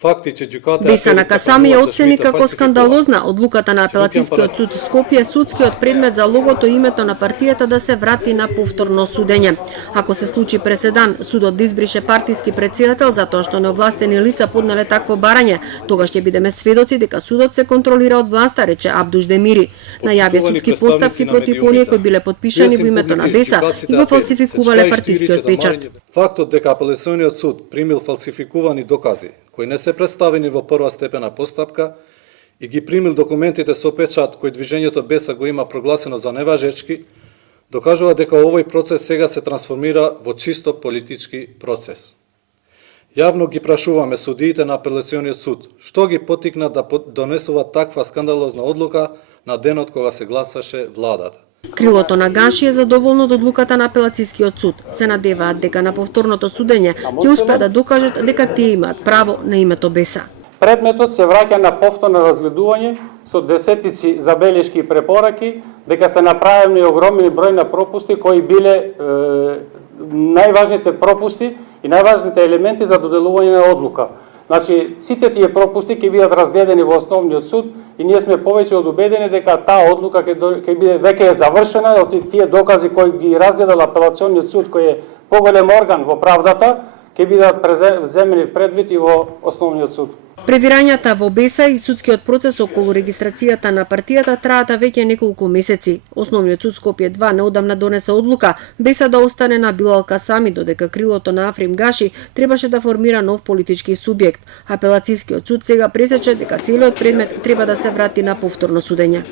Беса на Касами ја оцени како скандалозна одлуката на апелацискиот суд Скопје судскиот предмет за логото и името на партијата да се врати на повторно судење. Ако се случи преседан, судот да избрише партиски претседател затоа што неовластени лица поднале такво барање, тогаш ќе бидеме сведоци дека судот се контролира од власта, рече Абдуш Демири. Најави судски поставки против оние кои биле подпишани во името на Беса и го фалсификувале партискиот печат. Фактот дека апелациониот суд примил фалсификувани докази кои не се представени во прва степена постапка и ги примил документите со печат кои движењето Беса го има прогласено за неважечки, докажува дека овој процес сега се трансформира во чисто политички процес. Јавно ги прашуваме судиите на апелациониот суд, што ги потикна да донесуваат таква скандалозна одлука на денот кога се гласаше владата. Крилото на Гаши е задоволно од одлуката на апелацискиот суд. Се надеваат дека на повторното судење ќе успеат да докажат дека тие имаат право на името Беса. Предметот се враќа на повторно разгледување со десетици забелешки и препораки дека се направени огромни број на пропусти кои биле најважните пропусти и најважните елементи за доделување на одлука. Значи, сите тие пропусти ќе бидат разгледани во основниот суд и ние сме повеќе од убедени дека таа одлука ќе биде веќе завршена од тие докази кои ги разгледал апелационниот суд кој е поголем орган во правдата ќе бидат земени предвид и во основниот суд. Превирањата во Беса и судскиот процес околу регистрацијата на партијата траат веќе неколку месеци. Основниот суд Скопје 2 неодамна донесе одлука Беса да остане на Билал Касами, додека крилото на Африм Гаши требаше да формира нов политички субјект. Апелацискиот суд сега пресече дека целиот предмет треба да се врати на повторно судење.